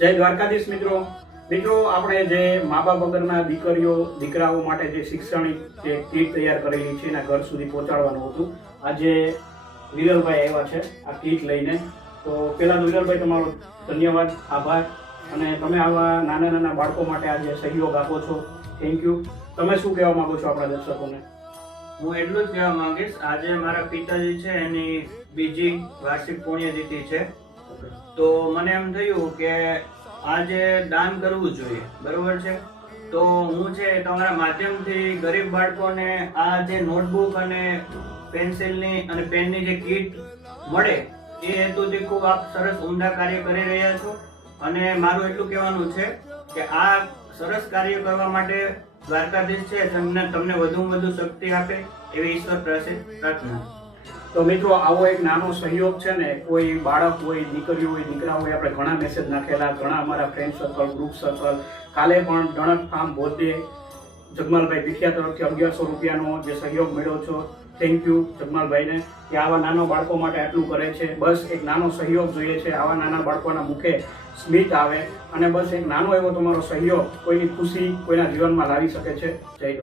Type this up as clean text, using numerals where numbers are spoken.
જય દ્વારકાધીશ મિત્રો આપણે જે મા બાપ વગરના દીકરાઓ માટે જે શૈક્ષણિક જે કીટ તૈયાર કરેલી છે એના ઘર સુધી પહોંચાડવાનું હતું. આજે વિરલભાઈ આવ્યા છે આ કીટ લઈને. તો પહેલા વિરલભાઈ તમારો ધન્યવાદ, આભાર. અને તમે આવા નાના નાના બાળકો માટે આજે સહયોગ આપો છો, થેન્ક યુ. તમે શું કહેવા માંગો છો આપણા દર્શકોને? હું એટલું જ કહેવા માંગીશ, આજે મારા પિતાજી છે એની બીજી વાર્ષિક પુણ્યતિથિ છે. તો મને એમ થયું કે આજે દાન કરવું જોઈએ, બરોબર છે. તો હું છે તમારા માધ્યમથી ગરીબ બાળકોને આ જે નોટબુક અને પેન્સિલની અને પેનની જે કીટ મળે એ હેતુથી ખૂબ આપ સરસ ઉમદા કાર્ય કરી રહ્યા છો. અને મારું એટલું કહેવાનું છે કે આ સરસ કાર્ય કરવા માટે દ્વારકાધીશ છે તમને વધુમાં વધુ શક્તિ આપે એવી ઈશ્વર પાસે પ્રાર્થના. તો મિત્રો, આવો એક નાનો સહયોગ છે ને, કોઈ બાળક હોય, દીકરીઓ હોય, દીકરા હોય, આપણે ઘણા મેસેજ નાખેલા, ઘણા અમારા ફ્રેન્ડ સર્કલ, ગ્રુપ સર્કલ. કાલે પણ ડણક ફાર્મ બોધે જગમાલભાઈ પીઠિયા તરફથી 1100 રૂપિયાનો જે સહયોગ મળ્યો છો, થેન્ક યુ જગમાલભાઈને, કે આવા નાના બાળકો માટે આટલું કરે છે. બસ એક નાનો સહયોગ જોઈએ છે, આવા નાના બાળકોના મુખે સ્મિત આવે, અને બસ એક નાનો એવો તમારો સહયોગ કોઈની ખુશી કોઈના જીવનમાં લાવી શકે છે. જય